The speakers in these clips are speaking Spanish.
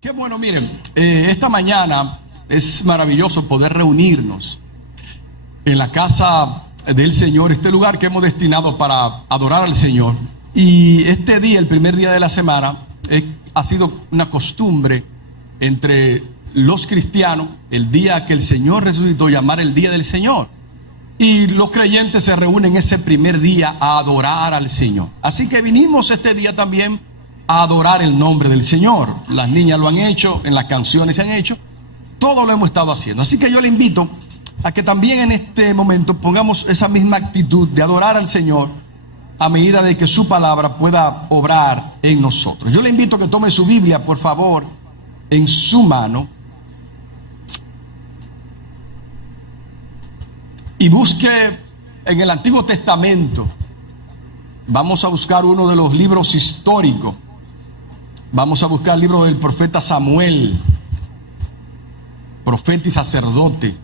Qué bueno, miren, esta mañana es maravilloso poder reunirnos en la casa del Señor, este lugar que hemos destinado para adorar al Señor. Y este día, el primer día de la semana, ha sido una costumbre entre los cristianos, el día que el Señor resucitó, llamar el día del Señor. Y los creyentes se reúnen ese primer día a adorar al Señor. Así que vinimos este día también a adorar el nombre del Señor. Las niñas lo han hecho, en las canciones se han hecho, todo lo hemos estado haciendo. Así que yo le invito a que también en este momento pongamos esa misma actitud de adorar al Señor a medida de que su palabra pueda obrar en nosotros. Yo le invito a que tome su Biblia, por favor, en su mano y busque en el Antiguo Testamento. Vamos a buscar uno de los libros históricos. Vamos a buscar el libro del profeta Samuel, profeta y sacerdote.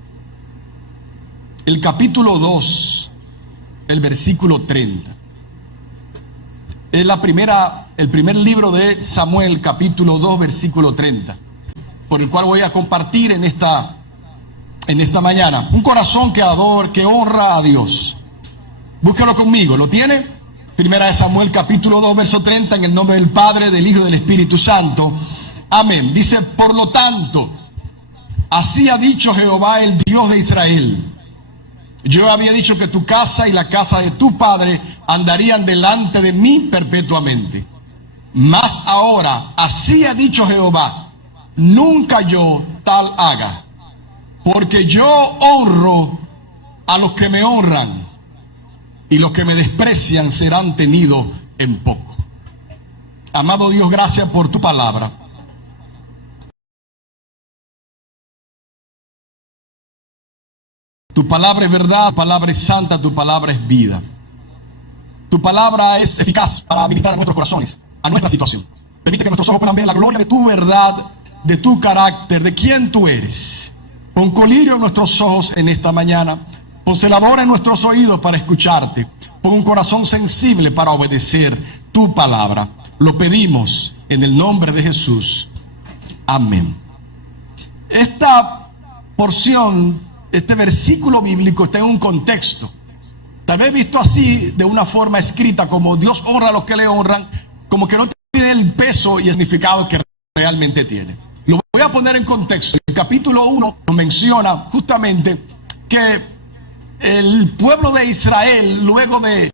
El capítulo 2, el versículo 30. Es el primer libro de Samuel, capítulo 2, versículo 30, por el cual voy a compartir en esta mañana. Un corazón que adora, que honra a Dios. Búscalo conmigo, ¿lo tiene? Primera de Samuel, capítulo 2, verso 30, en el nombre del Padre, del Hijo y del Espíritu Santo. Amén. Dice: por lo tanto, así ha dicho Jehová, el Dios de Israel: yo había dicho que tu casa y la casa de tu padre andarían delante de mí perpetuamente. Mas ahora, así ha dicho Jehová, nunca yo tal haga, porque yo honro a los que me honran, y los que me desprecian serán tenidos en poco. Amado Dios, gracias por tu palabra. Tu palabra es verdad, tu palabra es santa, tu palabra es vida. Tu palabra es eficaz para habilitar a nuestros corazones, a nuestra situación. Permite que nuestros ojos puedan ver la gloria de tu verdad, de tu carácter, de quién tú eres. Pon colirio en nuestros ojos en esta mañana. Pon celadora en nuestros oídos para escucharte. Pon un corazón sensible para obedecer tu palabra. Lo pedimos en el nombre de Jesús. Amén. Esta porción, este versículo bíblico está en un contexto. Tal vez visto así, de una forma escrita, como Dios honra a los que le honran, como que no tiene el peso y el significado que realmente tiene. Lo voy a poner en contexto. El capítulo 1 nos menciona justamente que el pueblo de Israel, luego de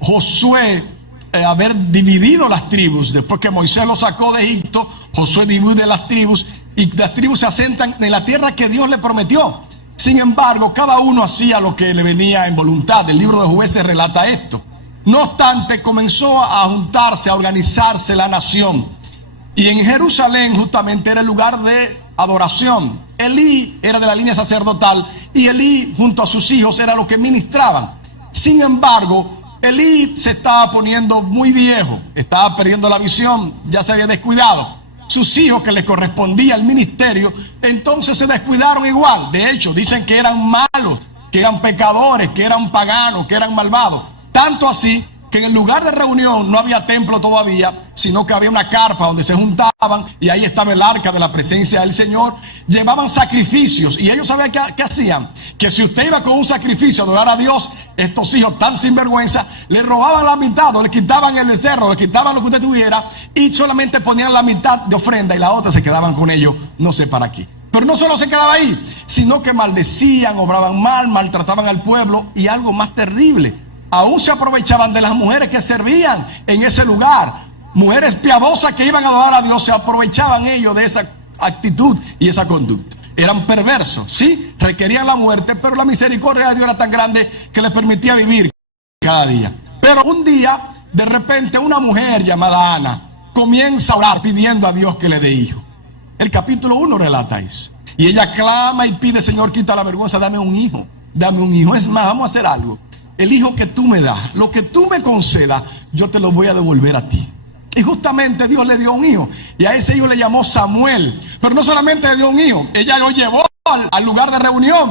Josué haber dividido las tribus, después que Moisés los sacó de Egipto, Josué divide las tribus y las tribus se asentan en la tierra que Dios le prometió. Sin embargo, cada uno hacía lo que le venía en voluntad. El libro de Jueces relata esto. No obstante, comenzó a juntarse, a organizarse la nación. Y en Jerusalén justamente era el lugar de adoración. Elí era de la línea sacerdotal y Elí junto a sus hijos era lo que ministraban. Sin embargo, Elí se estaba poniendo muy viejo, estaba perdiendo la visión, ya se había descuidado. Sus hijos, que les correspondía el ministerio, entonces se descuidaron igual. De hecho, dicen que eran malos, que eran pecadores, que eran paganos, que eran malvados. Tanto así que en el lugar de reunión no había templo todavía, sino que había una carpa donde se juntaban y ahí estaba el arca de la presencia del Señor. Llevaban sacrificios y ellos sabían qué hacían, que si usted iba con un sacrificio a adorar a Dios, estos hijos tan sinvergüenza le robaban la mitad, o le quitaban el becerro, le quitaban lo que usted tuviera y solamente ponían la mitad de ofrenda y la otra se quedaban con ellos, no sé para qué. Pero no solo se quedaba ahí, sino que maldecían, obraban mal, maltrataban al pueblo y algo más terrible. Aún se aprovechaban de las mujeres que servían en ese lugar. Mujeres piadosas que iban a adorar a Dios, se aprovechaban ellos de esa actitud y esa conducta. Eran perversos, sí, requerían la muerte, pero la misericordia de Dios era tan grande que les permitía vivir cada día. Pero un día, de repente, una mujer llamada Ana comienza a orar pidiendo a Dios que le dé hijo. El capítulo 1 relata eso. Y ella clama y pide: Señor, quita la vergüenza, dame un hijo, dame un hijo. Es más, vamos a hacer algo. El hijo que tú me das, lo que tú me concedas, yo te lo voy a devolver a ti. Y justamente Dios le dio un hijo, y a ese hijo le llamó Samuel. Pero no solamente le dio un hijo, ella lo llevó al lugar de reunión.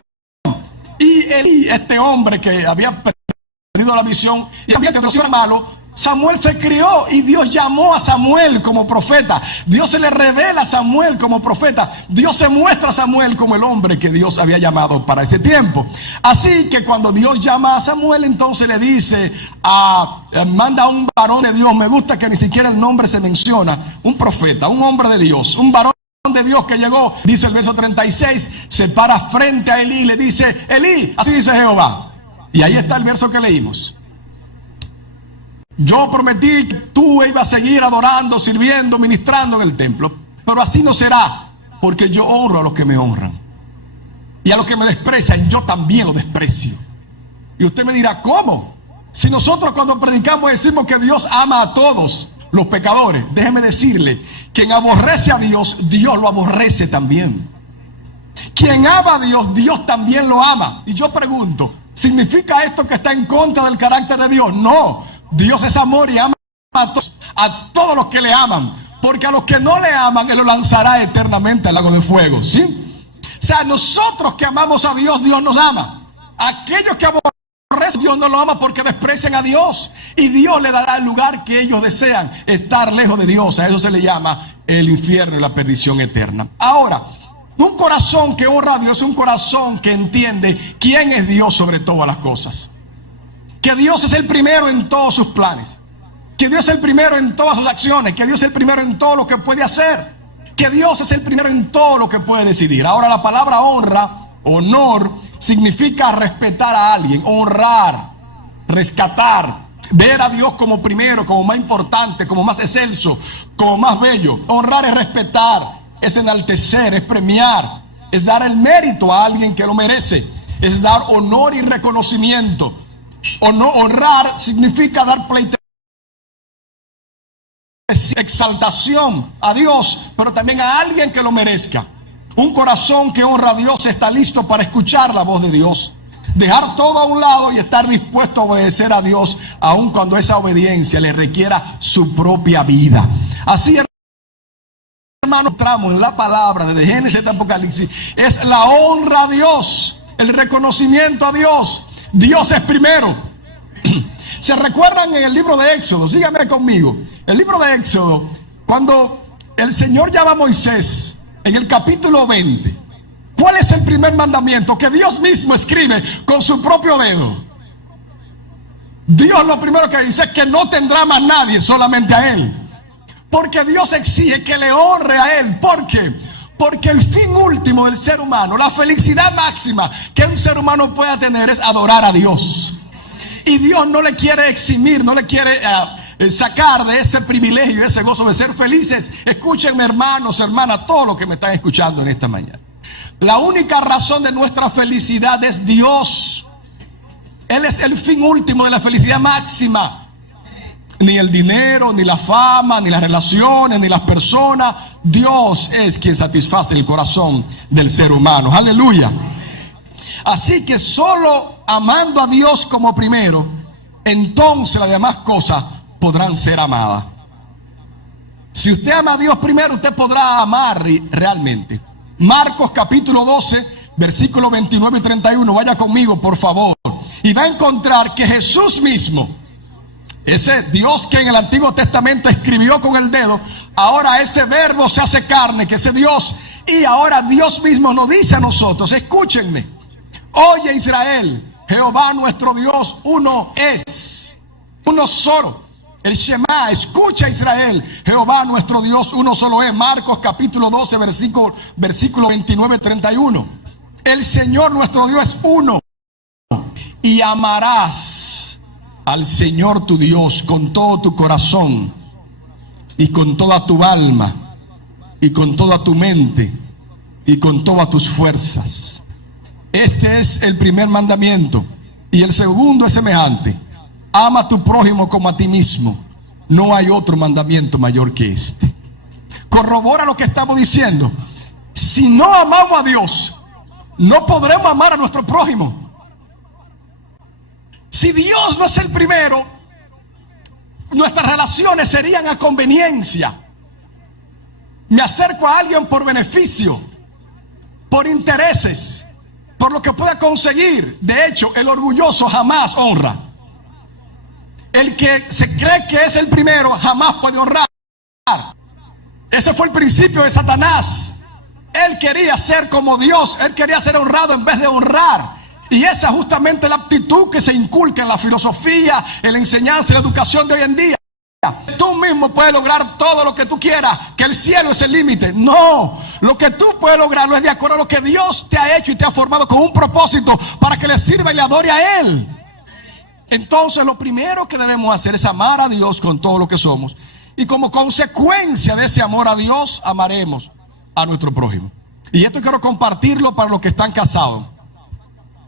Y Elí, este hombre que había perdido la visión y también que otros hijos malos, Samuel se crió y Dios llamó a Samuel como profeta. Dios se le revela a Samuel como profeta. Dios se muestra a Samuel como el hombre que Dios había llamado para ese tiempo. Así que cuando Dios llama a Samuel, entonces le dice, manda a un varón de Dios. Me gusta que ni siquiera el nombre se menciona. Un profeta, un hombre de Dios, un varón de Dios que llegó, dice el verso 36, se para frente a Elí y le dice, Elí, así dice Jehová. Y ahí está el verso que leímos. Yo prometí que tú ibas a seguir adorando, sirviendo, ministrando en el templo, pero así no será, porque yo honro a los que me honran y a los que me desprecian yo también los desprecio. Y usted me dirá, ¿cómo? Si nosotros cuando predicamos decimos que Dios ama a todos los pecadores, déjeme decirle, quien aborrece a Dios, Dios lo aborrece también. Quien ama a Dios, Dios también lo ama. Y yo pregunto, ¿significa esto que está en contra del carácter de Dios? No. Dios es amor y ama a todos los que le aman, porque a los que no le aman, Él los lanzará eternamente al lago de fuego, ¿sí? O sea, nosotros que amamos a Dios, Dios nos ama. Aquellos que aborrecen, Dios no lo ama porque desprecian a Dios, y Dios le dará el lugar que ellos desean, estar lejos de Dios. A eso se le llama el infierno y la perdición eterna. Ahora, un corazón que honra a Dios es un corazón que entiende quién es Dios sobre todas las cosas. Que Dios es el primero en todos sus planes. Que Dios es el primero en todas sus acciones. Que Dios es el primero en todo lo que puede hacer. Que Dios es el primero en todo lo que puede decidir. Ahora, la palabra honra, honor, significa respetar a alguien. Honrar, rescatar, ver a Dios como primero, como más importante, como más excelso, como más bello. Honrar es respetar, es enaltecer, es premiar, es dar el mérito a alguien que lo merece. Es dar honor y reconocimiento. Honrar significa dar pleitesía, exaltación a Dios, pero también a alguien que lo merezca. Un corazón que honra a Dios está listo para escuchar la voz de Dios, dejar todo a un lado y estar dispuesto a obedecer a Dios, aun cuando esa obediencia le requiera su propia vida. Así, hermano, entramos en la palabra desde Génesis a Apocalipsis. Es la honra a Dios, el reconocimiento a Dios. Dios es primero. ¿Se recuerdan en el libro de Éxodo? Síganme conmigo. El libro de Éxodo, cuando el Señor llama a Moisés en el capítulo 20, ¿cuál es el primer mandamiento? Que Dios mismo escribe con su propio dedo. Dios lo primero que dice es que no tendrá más nadie, solamente a Él. Porque Dios exige que le honre a Él. ¿Por qué? Porque el fin último del ser humano, la felicidad máxima que un ser humano pueda tener es adorar a Dios. Y Dios no le quiere eximir, no le quiere sacar de ese privilegio, de ese gozo de ser felices. Escúchenme, hermanos, hermanas, todos los que me están escuchando en esta mañana. La única razón de nuestra felicidad es Dios. Él es el fin último de la felicidad máxima. Ni el dinero, ni la fama, ni las relaciones, ni las personas. Dios es quien satisface el corazón del ser humano. Aleluya. Así que solo amando a Dios como primero, entonces las demás cosas podrán ser amadas. Si usted ama a Dios primero, usted podrá amar realmente. Marcos capítulo 12, versículos 29 y 31. Vaya conmigo, por favor. Y va a encontrar que Jesús mismo, ese Dios que en el Antiguo Testamento escribió con el dedo, ahora ese verbo se hace carne, que ese Dios, y ahora Dios mismo nos dice a nosotros, escúchenme, oye Israel, Jehová nuestro Dios, uno es, uno solo, el Shema, escucha Israel, Jehová nuestro Dios, uno solo es. Marcos capítulo 12, versículo 29, 31. El Señor nuestro Dios es uno, y amarás al Señor tu Dios con todo tu corazón y con toda tu alma y con toda tu mente y con todas tus fuerzas. Este es el primer mandamiento. Y el segundo es semejante: ama a tu prójimo como a ti mismo. No hay otro mandamiento mayor que este. Corrobora lo que estamos diciendo. Si no amamos a Dios, no podremos amar a nuestro prójimo. Si Dios no es el primero, nuestras relaciones serían a conveniencia. Me acerco a alguien por beneficio, por intereses, por lo que pueda conseguir. De hecho, el orgulloso jamás honra. El que se cree que es el primero jamás puede honrar. Ese fue el principio de Satanás. Él quería ser como Dios. Él quería ser honrado en vez de honrar. Y esa es justamente la actitud que se inculca en la filosofía, en la enseñanza y la educación de hoy en día. Tú mismo puedes lograr todo lo que tú quieras, que el cielo es el límite. No, lo que tú puedes lograrlo es de acuerdo a lo que Dios te ha hecho y te ha formado con un propósito para que le sirva y le adore a Él. Entonces lo primero que debemos hacer es amar a Dios con todo lo que somos. Y como consecuencia de ese amor a Dios, amaremos a nuestro prójimo. Y esto quiero compartirlo para los que están casados.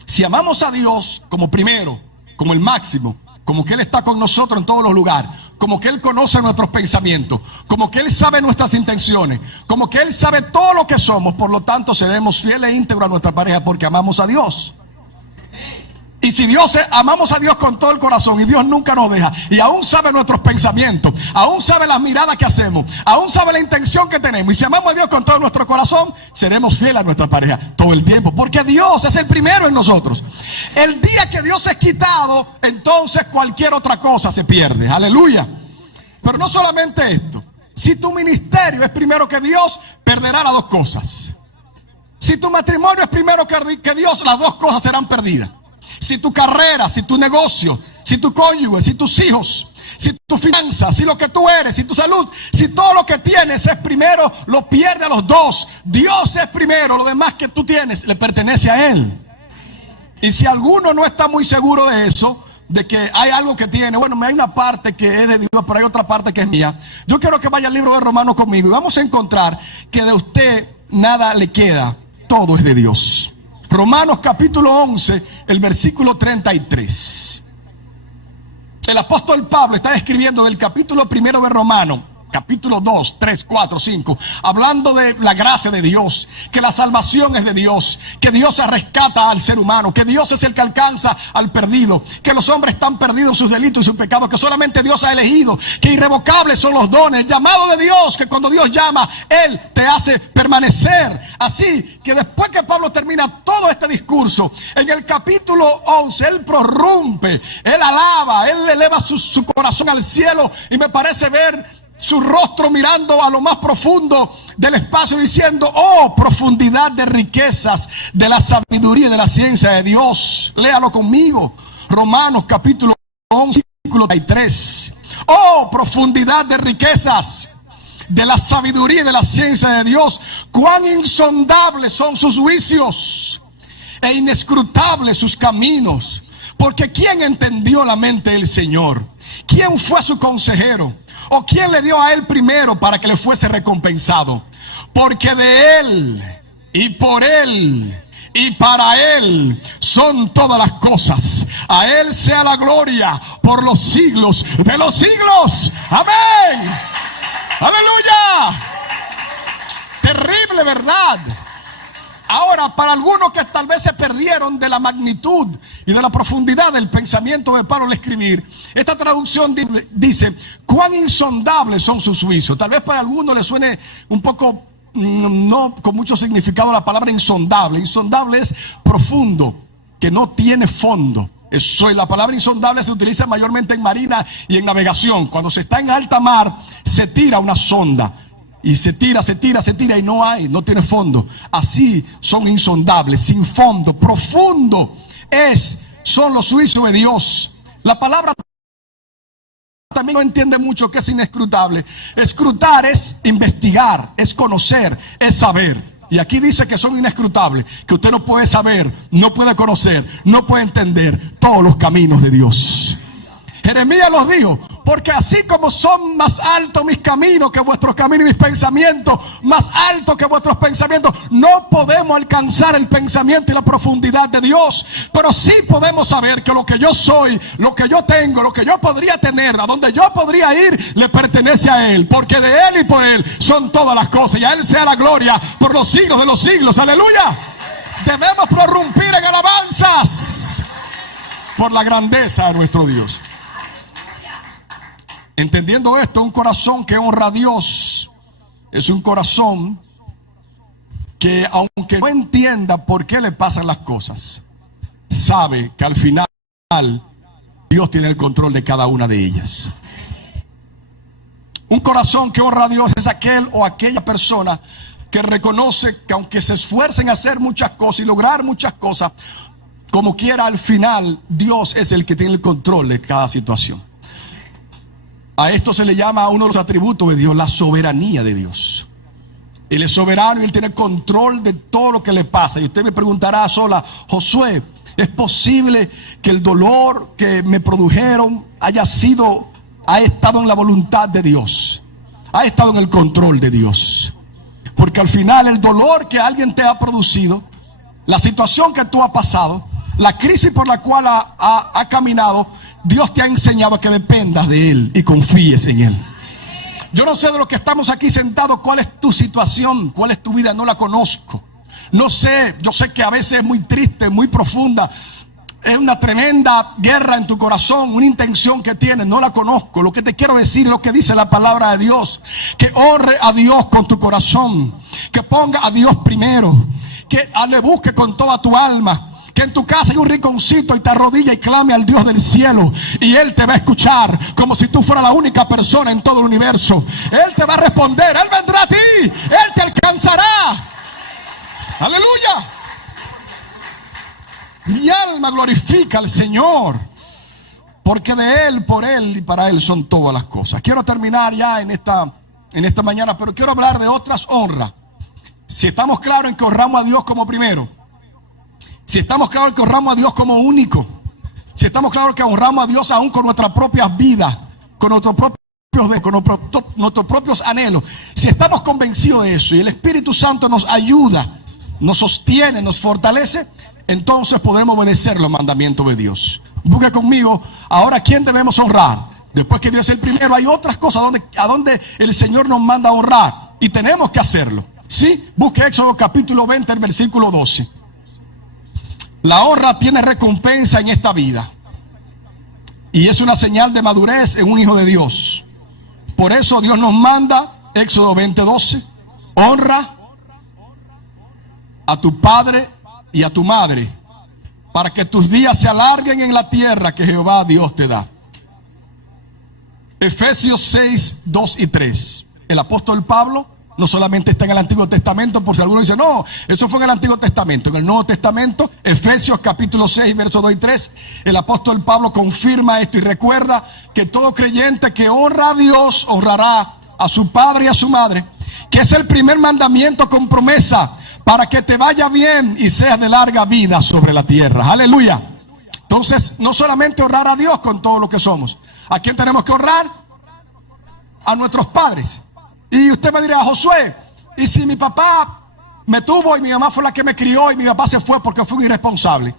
Si amamos a Dios como primero, como el máximo, como que Él está con nosotros en todos los lugares, como que Él conoce nuestros pensamientos, como que Él sabe nuestras intenciones, como que Él sabe todo lo que somos, por lo tanto seremos fieles e íntegros a nuestra pareja porque amamos a Dios. Y si amamos a Dios con todo el corazón y Dios nunca nos deja, y aún sabe nuestros pensamientos, aún sabe las miradas que hacemos, aún sabe la intención que tenemos, y si amamos a Dios con todo nuestro corazón, seremos fieles a nuestra pareja todo el tiempo, porque Dios es el primero en nosotros. El día que Dios es quitado, entonces cualquier otra cosa se pierde. Aleluya. Pero no solamente esto. Si tu ministerio es primero que Dios, perderá las dos cosas. Si tu matrimonio es primero que Dios, las dos cosas serán perdidas. Si tu carrera, si tu negocio, si tu cónyuge, si tus hijos, si tu finanzas, si lo que tú eres, si tu salud, si todo lo que tienes es primero, lo pierde a los dos. Dios es primero, lo demás que tú tienes le pertenece a Él. Y si alguno no está muy seguro de eso, de que hay algo que tiene, bueno, hay una parte que es de Dios, pero hay otra parte que es mía. Yo quiero que vaya al libro de Romanos conmigo y vamos a encontrar que de usted nada le queda, todo es de Dios. Romanos capítulo 11, el versículo 33. El apóstol Pablo está escribiendo del capítulo primero de Romanos, capítulo 2, 3, 4, 5, hablando de la gracia de Dios, que la salvación es de Dios, que Dios rescata al ser humano, que Dios es el que alcanza al perdido, que los hombres están perdidos en sus delitos y sus pecados, que solamente Dios ha elegido, que irrevocables son los dones, el llamado de Dios, que cuando Dios llama, Él te hace permanecer. Así que después que Pablo termina todo este discurso, en el capítulo 11, Él prorrumpe, Él alaba, Él eleva su corazón al cielo y me parece ver su rostro mirando a lo más profundo del espacio diciendo: oh, profundidad de riquezas de la sabiduría y de la ciencia de Dios. Léalo conmigo. Romanos capítulo 11, versículo 33. Oh, profundidad de riquezas de la sabiduría y de la ciencia de Dios. Cuán insondables son sus juicios e inescrutables sus caminos. Porque ¿quién entendió la mente del Señor? ¿Quién fue su consejero? ¿O quién le dio a Él primero para que le fuese recompensado? Porque de Él y por Él y para Él son todas las cosas. A Él sea la gloria por los siglos de los siglos. Amén. Aleluya. Terrible, ¿verdad? Ahora, para algunos que tal vez se perdieron de la magnitud y de la profundidad del pensamiento de Pablo al escribir, esta traducción dice: cuán insondables son sus juicios. Tal vez para algunos les suene un poco, no con mucho significado la palabra insondable. Insondable es profundo, que no tiene fondo. La palabra insondable se utiliza mayormente en marina y en navegación. Cuando se está en alta mar, se tira una sonda. Y se tira y no tiene fondo. Así son insondables, sin fondo, profundo son los juicios de Dios. La palabra también no entiende mucho qué es inescrutable. Escrutar es investigar, es conocer, es saber. Y aquí dice que son inescrutables, que usted no puede saber, no puede conocer, no puede entender todos los caminos de Dios. Jeremías los dijo: porque así como son más altos mis caminos que vuestros caminos y mis pensamientos, más altos que vuestros pensamientos, no podemos alcanzar el pensamiento y la profundidad de Dios. Pero sí podemos saber que lo que yo soy, lo que yo tengo, lo que yo podría tener, a donde yo podría ir, le pertenece a Él. Porque de Él y por Él son todas las cosas. Y a Él sea la gloria por los siglos de los siglos. Aleluya. Debemos prorrumpir en alabanzas por la grandeza de nuestro Dios. Entendiendo esto, un corazón que honra a Dios es un corazón que, aunque no entienda por qué le pasan las cosas, sabe que al final Dios tiene el control de cada una de ellas. Un corazón que honra a Dios es aquel o aquella persona que reconoce que aunque se esfuercen a hacer muchas cosas y lograr muchas cosas, como quiera, al final Dios es el que tiene el control de cada situación. A esto se le llama, a uno de los atributos de Dios, la soberanía de Dios. Él es soberano y Él tiene control de todo lo que le pasa. Y usted me preguntará sola: Josué, ¿es posible que el dolor que me produjeron ha estado en la voluntad de Dios? Ha estado en el control de Dios. Porque al final el dolor que alguien te ha producido, la situación que tú has pasado, la crisis por la cual ha caminado, Dios te ha enseñado a que dependas de Él y confíes en Él. Yo no sé de los que estamos aquí sentados cuál es tu situación, cuál es tu vida, no la conozco. No sé, yo sé que a veces es muy triste, muy profunda. Es una tremenda guerra en tu corazón, una intención que tienes, no la conozco. Lo que te quiero decir es lo que dice la palabra de Dios: que honre a Dios con tu corazón, que ponga a Dios primero, que le busque con toda tu alma, que en tu casa hay un rinconcito y te arrodilla y clame al Dios del cielo, y Él te va a escuchar como si tú fueras la única persona en todo el universo. Él te va a responder, Él vendrá a ti, Él te alcanzará. Aleluya. Mi alma glorifica al Señor, porque de Él, por Él y para Él son todas las cosas. Quiero terminar ya en esta mañana, pero quiero hablar de otras honras. Si estamos claros en que honramos a Dios como primero, si estamos claros en que honramos a Dios como único, si estamos claros en que honramos a Dios aún con nuestras propias vidas, con nuestros propios anhelos, si estamos convencidos de eso y el Espíritu Santo nos ayuda, nos sostiene, nos fortalece, entonces podremos obedecer los mandamientos de Dios. Busque conmigo ahora quién debemos honrar. Después que Dios es el primero, hay otras cosas a donde el Señor nos manda a honrar y tenemos que hacerlo. ¿Sí? Busque Éxodo capítulo 20, el versículo 12. La honra tiene recompensa en esta vida y es una señal de madurez en un hijo de Dios. Por eso Dios nos manda, Éxodo 20:12, honra a tu padre y a tu madre, para que tus días se alarguen en la tierra que Jehová Dios te da. Efesios 6, 2 y 3. El apóstol Pablo no solamente está en el Antiguo Testamento, por si alguno dice, no, eso fue en el Antiguo Testamento. En el Nuevo Testamento, Efesios capítulo 6, versos 2 y 3, el apóstol Pablo confirma esto y recuerda que todo creyente que honra a Dios, honrará a su padre y a su madre, que es el primer mandamiento con promesa para que te vaya bien y seas de larga vida sobre la tierra. Aleluya. Entonces, no solamente honrar a Dios con todo lo que somos. ¿A quién tenemos que honrar? A nuestros padres. Y usted me dirá, Josué, ¿y si mi papá me tuvo y mi mamá fue la que me crió y mi papá se fue porque fue un irresponsable?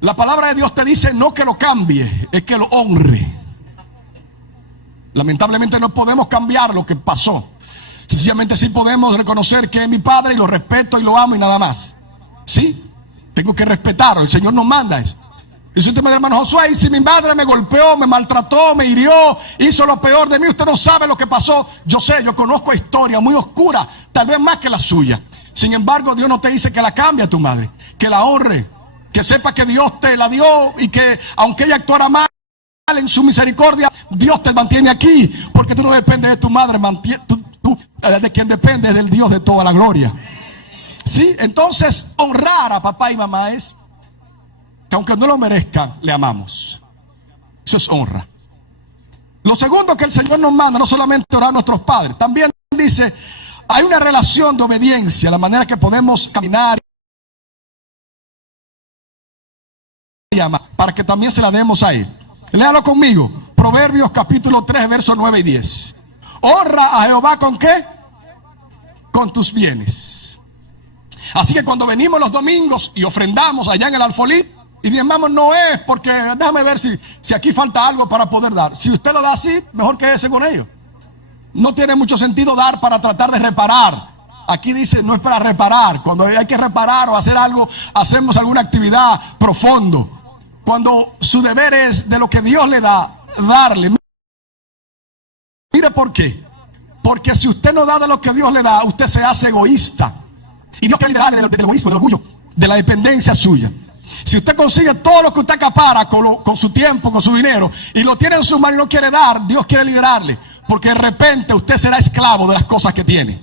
La palabra de Dios te dice no que lo cambie, es que lo honre. Lamentablemente no podemos cambiar lo que pasó. Sencillamente sí podemos reconocer que es mi padre y lo respeto y lo amo y nada más. Sí, tengo que respetarlo, el Señor nos manda eso. Y si usted me dice, hermano Josué, y si mi madre me golpeó, me maltrató, me hirió, hizo lo peor de mí, usted no sabe lo que pasó. Yo sé, yo conozco historias muy oscuras, tal vez más que la suya. Sin embargo, Dios no te dice que la cambie a tu madre, que la honre, que sepa que Dios te la dio y que aunque ella actuara mal en su misericordia, Dios te mantiene aquí, porque tú no dependes de tu madre, de quien depende es del Dios de toda la gloria. Sí, entonces honrar a papá y mamá es que aunque no lo merezcan, le amamos. Eso es honra. Lo segundo que el Señor nos manda, no solamente orar a nuestros padres, también dice, hay una relación de obediencia, la manera que podemos caminar y amar, para que también se la demos a Él. Léalo conmigo, Proverbios capítulo 3, versos 9 y 10. Honra a Jehová ¿con qué? Con tus bienes. Así que cuando venimos los domingos y ofrendamos allá en el alfolí y diezmamos, no es porque déjame ver si aquí falta algo para poder dar. Si usted lo da así, mejor quédese con ello. No tiene mucho sentido dar para tratar de reparar. Aquí dice no es para reparar. Cuando hay que reparar o hacer algo, hacemos alguna actividad profundo. Cuando su deber es de lo que Dios le da, darle. Mire por qué. Porque si usted no da de lo que Dios le da, usted se hace egoísta. Y Dios quiere liberarle del egoísmo, del orgullo, de la dependencia suya. Si usted consigue todo lo que usted acapara con su tiempo, con su dinero, y lo tiene en su mano y no quiere dar, Dios quiere liberarle, porque de repente usted será esclavo de las cosas que tiene.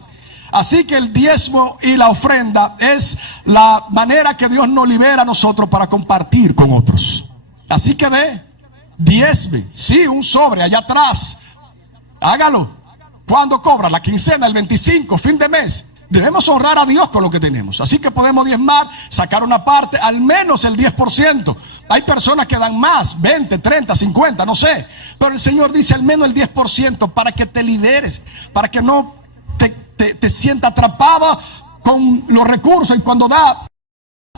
Así que el diezmo y la ofrenda es la manera que Dios nos libera a nosotros para compartir con otros. Así que diezme, sí, un sobre allá atrás, hágalo. ¿Cuándo cobra? La quincena, el 25, fin de mes. Debemos honrar a Dios con lo que tenemos. Así que podemos diezmar, sacar una parte, al menos el 10%. Hay personas que dan más, 20, 30, 50, no sé. Pero el Señor dice al menos el 10% para que te liberes, para que no te sientas atrapado con los recursos. Y cuando da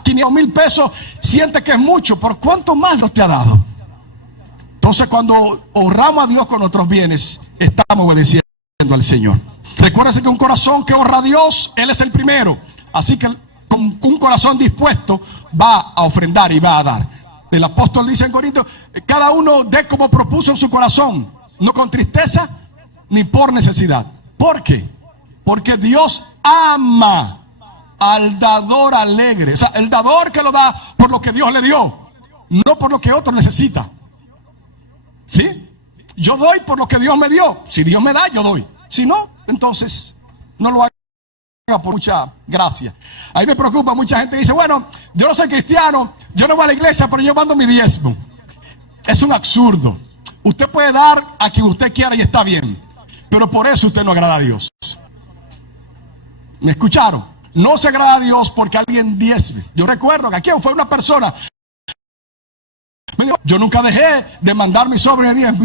500,000 pesos, siente que es mucho. ¿Por cuánto más Dios te ha dado? Entonces, cuando honramos a Dios con nuestros bienes, estamos obedeciendo al Señor. Recuérdese que un corazón que honra a Dios, Él es el primero. Así que con un corazón dispuesto va a ofrendar y va a dar. El apóstol dice en Corintios, cada uno dé como propuso en su corazón, no con tristeza ni por necesidad. ¿Por qué? Porque Dios ama al dador alegre. O sea, el dador que lo da por lo que Dios le dio, no por lo que otro necesita. ¿Sí? Yo doy por lo que Dios me dio. Si Dios me da, yo doy. Si no, entonces no lo haga por mucha gracia. Ahí me preocupa, mucha gente dice, bueno, yo no soy cristiano, yo no voy a la iglesia, pero yo mando mi diezmo. Es un absurdo. Usted puede dar a quien usted quiera y está bien, pero por eso usted no agrada a Dios. ¿Me escucharon? No se agrada a Dios porque alguien diezme. Yo recuerdo que aquí fue una persona, yo nunca dejé de mandar mi sobre de diezmo.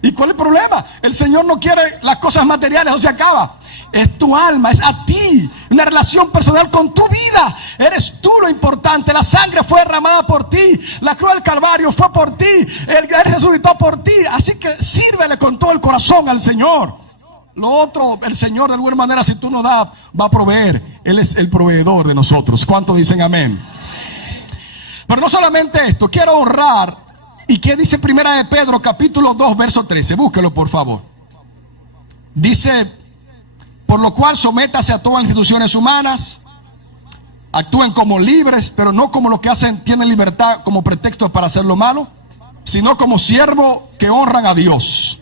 ¿Y cuál es el problema? El Señor no quiere las cosas materiales, o se acaba. Es tu alma, es a ti, una relación personal con tu vida. Eres tú lo importante. La sangre fue derramada por ti, la cruz del Calvario fue por ti, Él resucitó por ti. Así que sírvele con todo el corazón al Señor. Lo otro, el Señor de alguna manera, si tú no das, va a proveer. Él es el proveedor de nosotros. ¿Cuántos dicen amén? Pero no solamente esto, quiero honrar. ¿Y qué dice Primera de Pedro, capítulo 2, verso 13? Búsquelo, por favor. Dice, por lo cual sométase a todas las instituciones humanas, actúen como libres, pero no como los que tienen libertad como pretexto para hacer lo malo, sino como siervos que honran a Dios.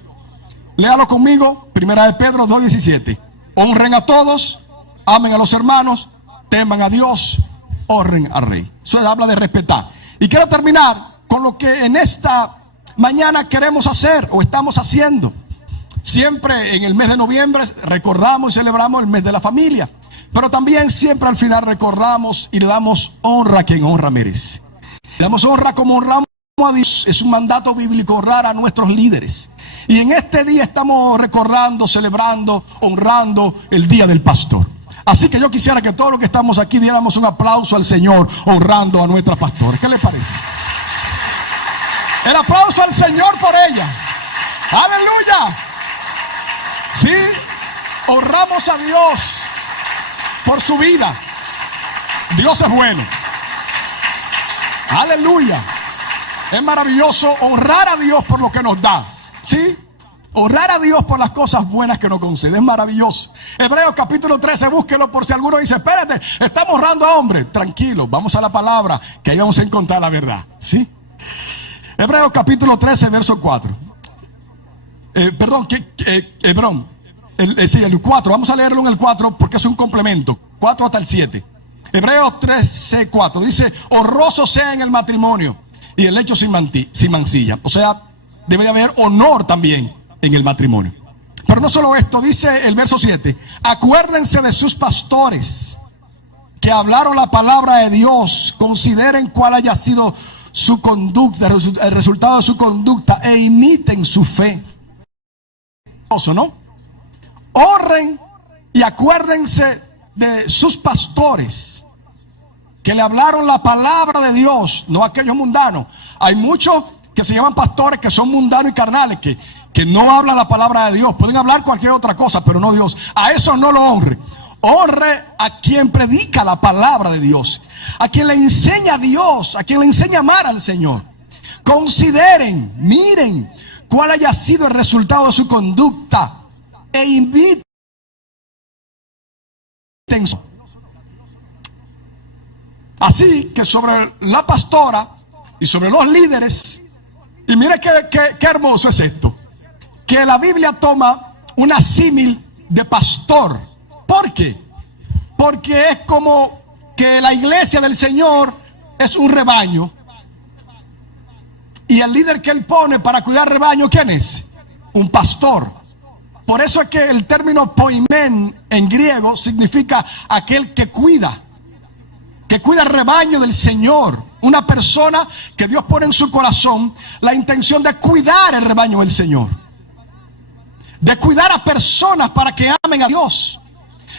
Léalo conmigo, Primera de Pedro 2:17. Honren a todos, amen a los hermanos, teman a Dios, honren al rey. Eso habla de respetar. Y quiero terminar con lo que en esta mañana queremos hacer o estamos haciendo. Siempre en el mes de noviembre recordamos y celebramos el mes de la familia, pero también siempre al final recordamos y le damos honra a quien honra merece. Le damos honra como honramos a Dios. Es un mandato bíblico honrar a nuestros líderes. Y en este día estamos recordando, celebrando, honrando el Día del Pastor. Así que yo quisiera que todos los que estamos aquí diéramos un aplauso al Señor honrando a nuestras pastores. ¿Qué les parece? El aplauso al Señor por ella. ¡Aleluya! Sí, honramos a Dios por su vida. Dios es bueno. ¡Aleluya! Es maravilloso honrar a Dios por lo que nos da. ¿Sí? Honrar a Dios por las cosas buenas que nos concede. Es maravilloso. Hebreos capítulo 13, búsquelo por si alguno dice, espérate, estamos honrando a hombres. Tranquilo, vamos a la palabra, que ahí vamos a encontrar la verdad. ¿Sí? Hebreos capítulo 13, verso 4. El 4. Vamos a leerlo en el 4 porque es un complemento. 4 hasta el 7. Hebreos 13, 4. Dice, honroso sea en el matrimonio y el hecho sin mancilla. O sea, debe de haber honor también en el matrimonio. Pero no solo esto, dice el verso 7. Acuérdense de sus pastores que hablaron la palabra de Dios. Consideren cuál haya sido su conducta, el resultado de su conducta, e imiten su fe. ¿No? Honren y acuérdense de sus pastores que le hablaron la palabra de Dios, no aquellos mundanos. Hay muchos que se llaman pastores que son mundanos y carnales, que no hablan la palabra de Dios. Pueden hablar cualquier otra cosa, pero no Dios. A eso no lo honre. Honre a quien predica la palabra de Dios, a quien le enseña a Dios, a quien le enseña a amar al Señor. Consideren, miren cuál haya sido el resultado de su conducta e inviten. Así que sobre la pastora y sobre los líderes, y mire qué hermoso es esto, que la Biblia toma una símil de pastor. ¿Por qué? Porque es como que la iglesia del Señor es un rebaño, y el líder que él pone para cuidar rebaño, ¿quién es? Un pastor. Por eso es que el término poimen en griego significa aquel que cuida el rebaño del Señor. Una persona que Dios pone en su corazón la intención de cuidar el rebaño del Señor, de cuidar a personas para que amen a Dios,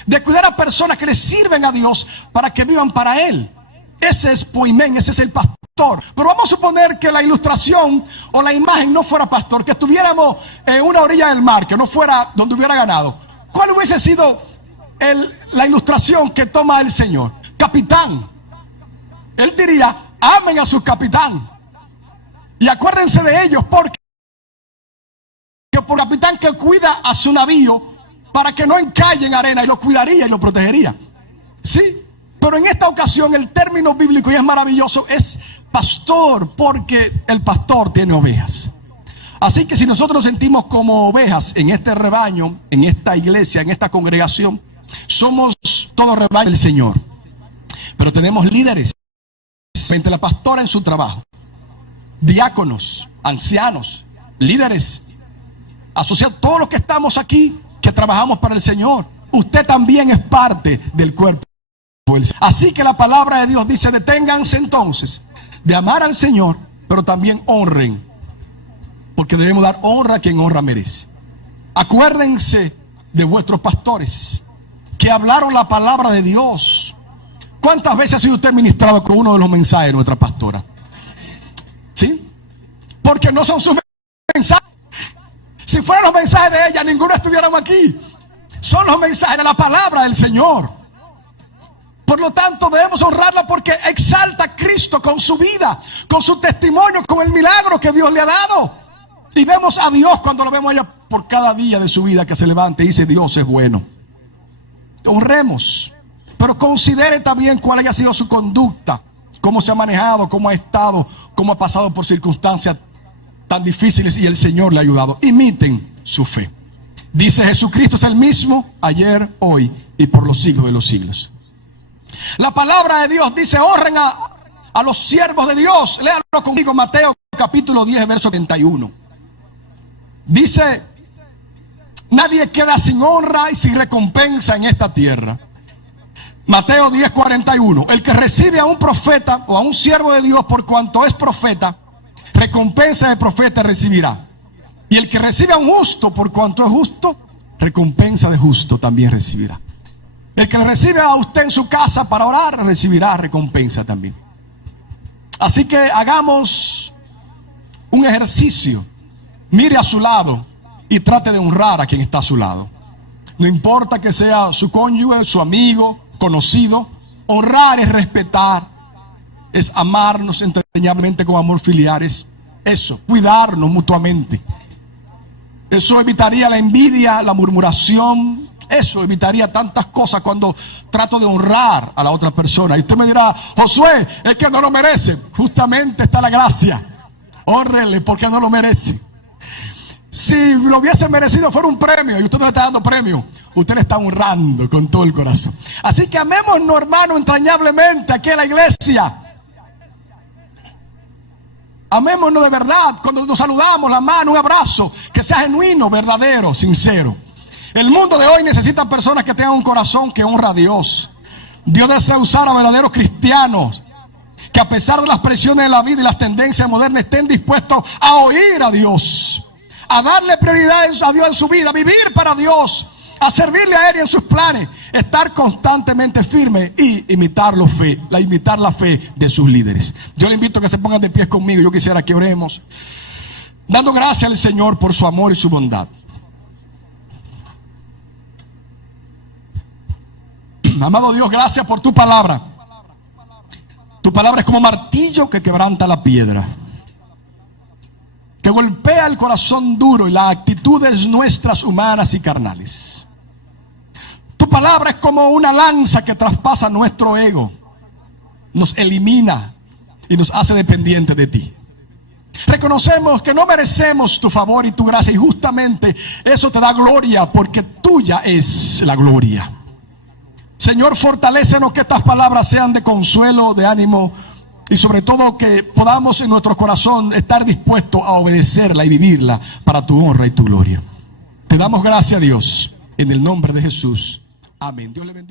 de cuidar a personas que le sirven a Dios para que vivan para Él. Ese es poimen, ese es el pastor. Pero vamos a suponer que la ilustración o la imagen no fuera pastor, que estuviéramos en una orilla del mar, que no fuera donde hubiera ganado. ¿Cuál hubiese sido la ilustración que toma el Señor? Capitán. Él diría: amen a su capitán y acuérdense de ellos, porque por capitán que cuida a su navío para que no encalle en arena, y lo cuidaría y lo protegería. Sí, pero en esta ocasión el término bíblico, y es maravilloso, es pastor, porque el pastor tiene ovejas. Así que si nosotros nos sentimos como ovejas en este rebaño, en esta iglesia, en esta congregación, somos todo rebaño del Señor. Pero tenemos líderes, frente a la pastora en su trabajo, diáconos, ancianos, líderes, asociados, todos los que estamos aquí, que trabajamos para el Señor. Usted también es parte del cuerpo. Así que la palabra de Dios dice: deténganse entonces de amar al Señor, pero también honren, porque debemos dar honra a quien honra merece. Acuérdense de vuestros pastores que hablaron la palabra de Dios. ¿Cuántas veces ha sido usted ministrado con uno de los mensajes de nuestra pastora? ¿Sí? Porque no son sus mensajes. Si fueran los mensajes de ella, ninguno estuviéramos aquí. Son los mensajes de la palabra del Señor. Por lo tanto, debemos honrarla porque exalta a Cristo con su vida, con su testimonio, con el milagro que Dios le ha dado. Y vemos a Dios cuando lo vemos ella por cada día de su vida que se levanta y dice: Dios es bueno. Honremos, pero considere también cuál haya sido su conducta, cómo se ha manejado, cómo ha estado, cómo ha pasado por circunstancias tan difíciles y el Señor le ha ayudado. Imiten su fe. Dice: Jesucristo es el mismo ayer, hoy y por los siglos de los siglos. La palabra de Dios dice: honren a los siervos de Dios. Léanlo conmigo, Mateo capítulo 10, verso 31. Dice: nadie queda sin honra y sin recompensa en esta tierra. Mateo 10, 41. El que recibe a un profeta o a un siervo de Dios por cuanto es profeta, recompensa de profeta recibirá. Y el que recibe a un justo por cuanto es justo, recompensa de justo también recibirá. El que le recibe a usted en su casa para orar, recibirá recompensa también. Así que hagamos un ejercicio. Mire a su lado y trate de honrar a quien está a su lado. No importa que sea su cónyuge, su amigo, conocido. Honrar es respetar, es amarnos entrañablemente con amor filial, es eso, cuidarnos mutuamente. Eso evitaría la envidia, la murmuración. Eso evitaría tantas cosas cuando trato de honrar a la otra persona. Y usted me dirá: Josué, es que no lo merece. Justamente está la gracia. Honrele porque no lo merece. Si lo hubiese merecido fuera un premio y usted no le está dando premio, usted le está honrando con todo el corazón. Así que amémonos, hermano, entrañablemente aquí en la iglesia. Amémonos de verdad. Cuando nos saludamos, la mano, un abrazo, que sea genuino, verdadero, sincero. El mundo de hoy necesita personas que tengan un corazón que honra a Dios. Dios desea usar a verdaderos cristianos que, a pesar de las presiones de la vida y las tendencias modernas, estén dispuestos a oír a Dios, a darle prioridad a Dios en su vida, a vivir para Dios, a servirle a Él y en sus planes, estar constantemente firme y imitar la fe de sus líderes. Yo le invito a que se pongan de pies conmigo. Yo quisiera que oremos, dando gracias al Señor por su amor y su bondad. Amado Dios, gracias por tu palabra. Tu palabra es como martillo que quebranta la piedra, que golpea el corazón duro y las actitudes nuestras humanas y carnales. Tu palabra es como una lanza que traspasa nuestro ego, nos elimina y nos hace dependientes de ti. Reconocemos que no merecemos tu favor y tu gracia, y justamente eso te da gloria, porque tuya es la gloria. Señor, fortalécenos, que estas palabras sean de consuelo, de ánimo, y sobre todo que podamos en nuestro corazón estar dispuestos a obedecerla y vivirla para tu honra y tu gloria. Te damos gracias, Dios, en el nombre de Jesús. Amén. Dios le bendiga.